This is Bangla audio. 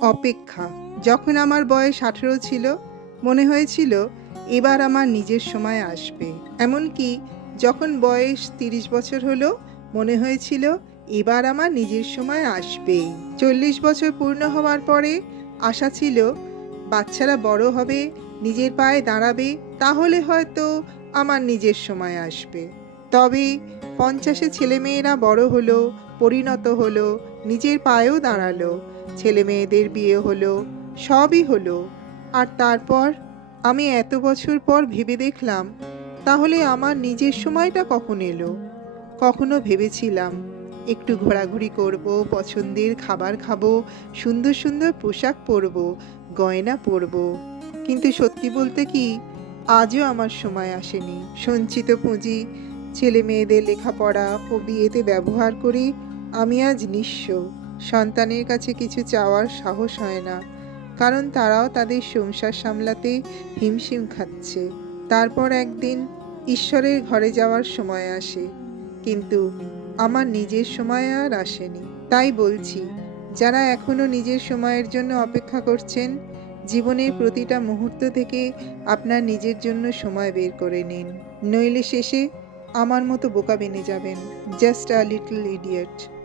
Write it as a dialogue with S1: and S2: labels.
S1: অপেক্ষা। যখন আমার বয়স আঠেরো ছিল, মনে হয়েছিল এবার আমার নিজের সময় আসবে। এমনকি যখন বয়স তিরিশ বছর হলো, মনে হয়েছিল এবার আমার নিজের সময় আসবেই। চল্লিশ বছর পূর্ণ হওয়ার পরে আশা ছিল, বাচ্চারা বড় হবে, নিজের পায়ে দাঁড়াবে, তাহলে হয়তো আমার নিজের সময় আসবে। তবে পঞ্চাশে ছেলেমেয়েরা বড় হলো, পরিণত হলো নিজের পায়েও দাঁড়াল। ছেলে মেয়েদের বিয়ে হলো, সবই হলো। আর তারপর? আমি এত বছর পর ভেবে দেখলাম, তাহলে আমার নিজের সময়টা কখন এলো? কখনো ভেবেছিলাম, একটু ঘোরাঘুরি করব, পছন্দের খাবার খাব, সুন্দর সুন্দর পোশাক পরব, গয়না পরব। কিন্তু সত্যি বলতে কি, আজও আমার সময় আসেনি। সঞ্চিত পুঁজি, ছেলে মেয়েদের লেখাপড়া ও বিয়েতে ব্যবহার করে আমি আজ নিঃস্ব। সন্তানের কাছে কিছু চাওয়ার সাহস হয় না, কারণ তারাও তাদের সংসার সামলাতে হিমশিম খাচ্ছে। তারপর একদিন ঈশ্বরের ঘরে যাওয়ার সময় আসে, কিন্তু আমার নিজের সময় আর আসেনি। তাই বলছি, যারা এখনও নিজের সময়ের জন্য অপেক্ষা করছেন, জীবনের প্রতিটা মুহূর্ত থেকে আপনার নিজের জন্য সময় বের করে নিন। নইলে শেষে আমার মতো বোকা বেনে যাবেন। Just a little idiot.